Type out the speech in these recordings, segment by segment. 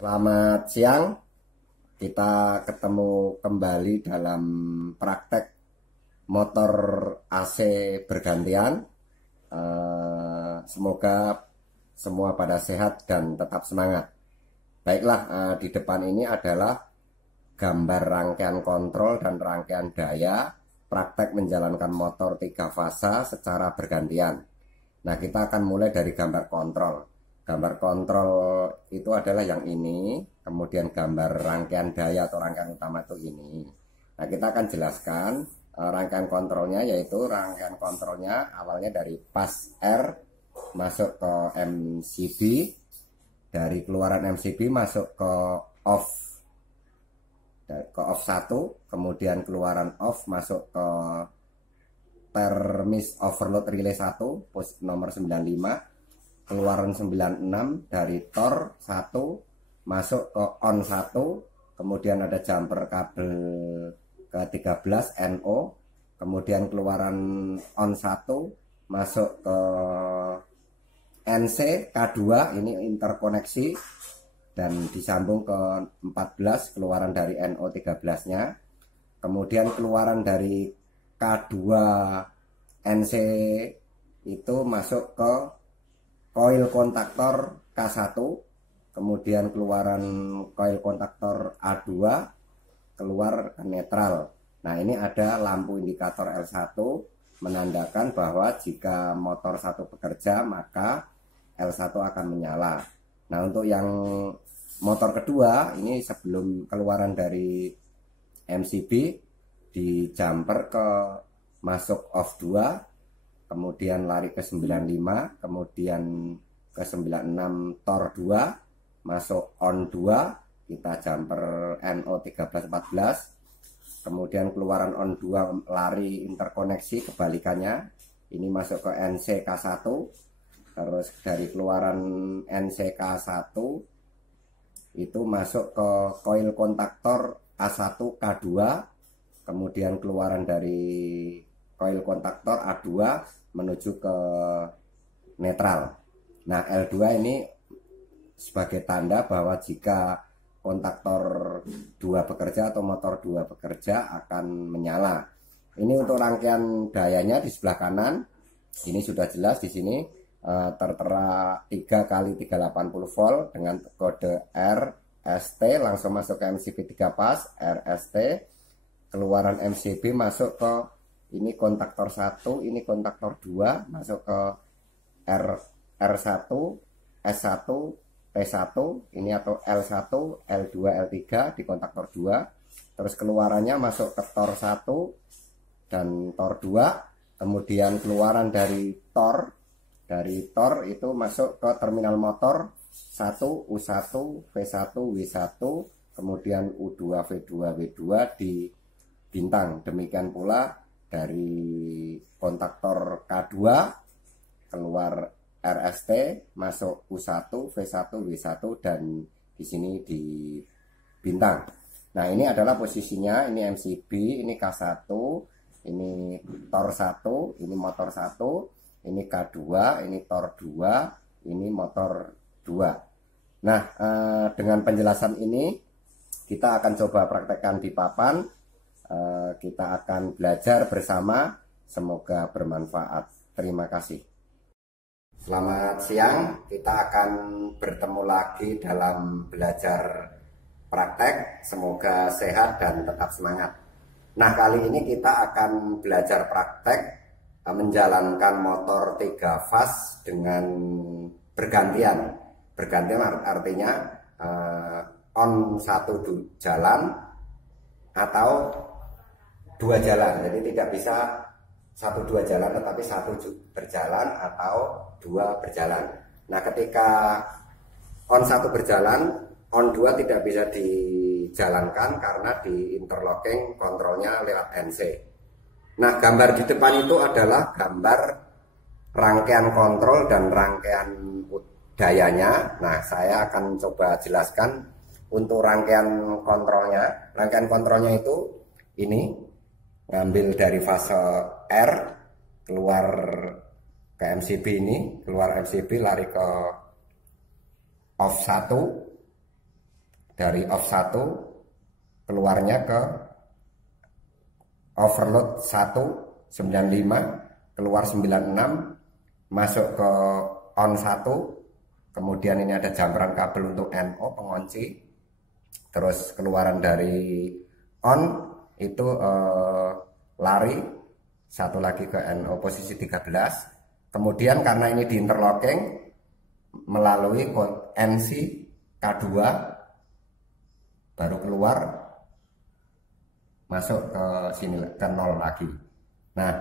Selamat siang, kita ketemu kembali dalam praktek motor AC bergantian. Semoga semua pada sehat dan tetap semangat. Baiklah, di depan ini adalah gambar rangkaian kontrol dan rangkaian daya praktek menjalankan motor 3 fasa secara bergantian. Nah, kita akan mulai dari gambar kontrol. Gambar kontrol itu adalah yang ini, kemudian gambar rangkaian daya atau rangkaian utama itu ini. Nah, kita akan jelaskan rangkaian kontrolnya, yaitu rangkaian kontrolnya awalnya dari pas R masuk ke MCB, dari keluaran MCB masuk ke off 1, kemudian keluaran off masuk ke termis overload relay 1 pos nomor 95, keluaran 96 dari tor 1 masuk ke on 1, kemudian ada jumper kabel ke 13 NO, kemudian keluaran on 1 masuk ke NC K2, ini interkoneksi dan disambung ke 14 keluaran dari NO 13 nya, kemudian keluaran dari K2 NC itu masuk ke coil kontaktor K1, kemudian keluaran coil kontaktor A2 keluar ke netral. Nah, ini ada lampu indikator L1 menandakan bahwa jika motor 1 bekerja maka L1 akan menyala. Nah, untuk yang motor kedua ini sebelum keluaran dari MCB di jumper ke masuk off 2, kemudian lari ke 95, kemudian ke 96 tor 2, masuk on 2, kita jumper NO 1314, kemudian keluaran on 2 lari interkoneksi kebalikannya, ini masuk ke NC K1, terus dari keluaran NC K1 itu masuk ke coil kontaktor A1 K2, kemudian keluaran dari coil kontaktor A2 menuju ke netral. Nah, L2 ini sebagai tanda bahwa jika kontaktor 2 bekerja atau motor 2 bekerja akan menyala. Ini untuk rangkaian dayanya di sebelah kanan. Ini sudah jelas di sini tertera 3 kali 380 volt dengan kode RST, langsung masuk ke MCB 3 pas RST. Keluaran MCB masuk ke ini kontaktor 1, ini kontaktor 2, masuk ke R1, S1, T1, ini atau L1, L2, L3 di kontaktor 2. Terus keluarannya masuk ke tor 1 dan tor 2. Kemudian keluaran dari tor itu masuk ke terminal motor 1, U1, V1, W1, kemudian U2, V2, W2 di bintang. Demikian pula dari kontaktor K2 keluar RST masuk U1, V1, W1 dan di sini di bintang. Nah, ini adalah posisinya, ini MCB, ini K1, ini tor 1, ini motor 1, ini K2, ini tor 2, ini motor 2. Nah, dengan penjelasan ini kita akan coba praktekkan di papan. Kita akan belajar bersama, semoga bermanfaat. Terima kasih. Selamat siang, kita akan bertemu lagi dalam belajar praktek. Semoga sehat dan tetap semangat. Nah, kali ini kita akan belajar praktek menjalankan motor 3 fas dengan bergantian. Bergantian artinya on 1 jalan atau 2 jalan, jadi tidak bisa 1-2 jalan, tetapi 1 berjalan atau 2 berjalan. Nah, ketika on 1 berjalan, on 2 tidak bisa dijalankan karena di interlocking kontrolnya lewat NC. Nah, gambar di depan itu adalah gambar rangkaian kontrol dan rangkaian dayanya. Nah, saya akan coba jelaskan untuk rangkaian kontrolnya. Rangkaian kontrolnya itu ini, ngambil dari fase R, keluar ke MCB ini, keluar MCB lari ke off 1, dari off 1 keluarnya ke overload 195, keluar 96, masuk ke on 1, kemudian ini ada jumperan kabel untuk NO pengunci, terus keluaran dari on itu lari satu lagi ke NO posisi 13, kemudian karena ini di interlocking melalui kode NC K2 baru keluar masuk ke sini ke 0 lagi. Nah,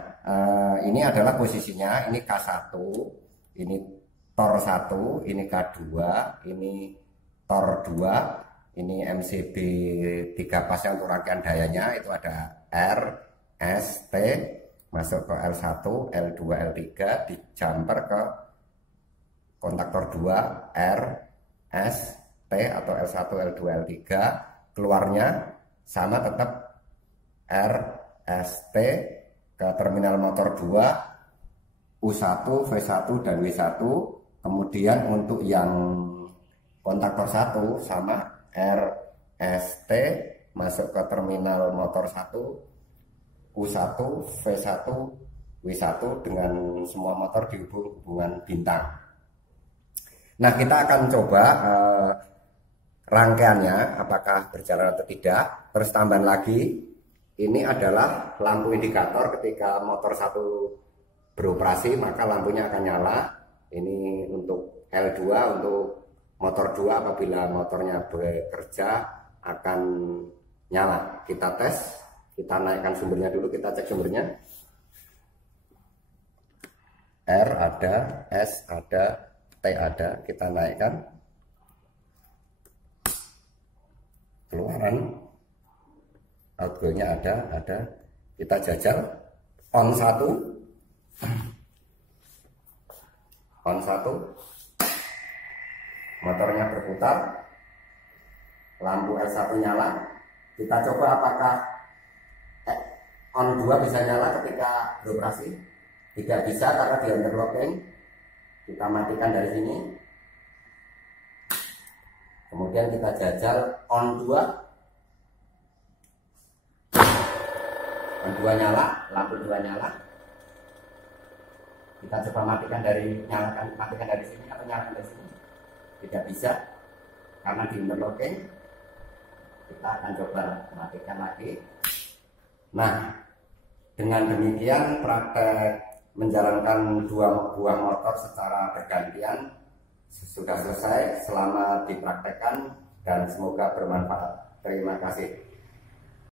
ini adalah posisinya, ini K1, ini tor 1, ini K2, ini tor 2, ini MCB 3 pas yang untuk rangkaian dayanya, itu ada R, S, T, masuk ke L1, L2, L3, di jumper ke kontaktor 2, R, S, T atau L1, L2, L3, keluarnya sama tetap R, S, T ke terminal motor 2, U1, V1 dan W1. Kemudian untuk yang kontaktor 1 sama R, S, T masuk ke terminal motor 1, U1, V1, W1 dengan semua motor dihubung hubungan bintang. Nah, kita akan coba rangkaiannya apakah berjalan atau tidak. Terus tambahan lagi, ini adalah lampu indikator ketika motor 1 beroperasi, maka lampunya akan nyala. Ini untuk L2, untuk motor 2 apabila motornya bekerja akan nyala. Kita tes, kita naikkan sumbernya dulu, kita cek sumbernya. R ada, S ada, T ada, kita naikkan. Keluaran outgoingnya ada, kita jajal on 1, motornya berputar, lampu L1 nyala. Kita coba apakah on 2 bisa nyala ketika beroperasi. Tidak bisa karena di interlocking. Kita matikan dari sini, kemudian kita jajal on 2, on 2 nyala, lampu 2 nyala. Kita coba matikan dari sini atau nyalakan dari sini. Tidak bisa karena di interlocking. Kita akan coba matikan lagi. Nah, dengan demikian praktek menjalankan 2 buah motor secara bergantian sudah selesai. Selamat dipraktekkan dan semoga bermanfaat. Terima kasih.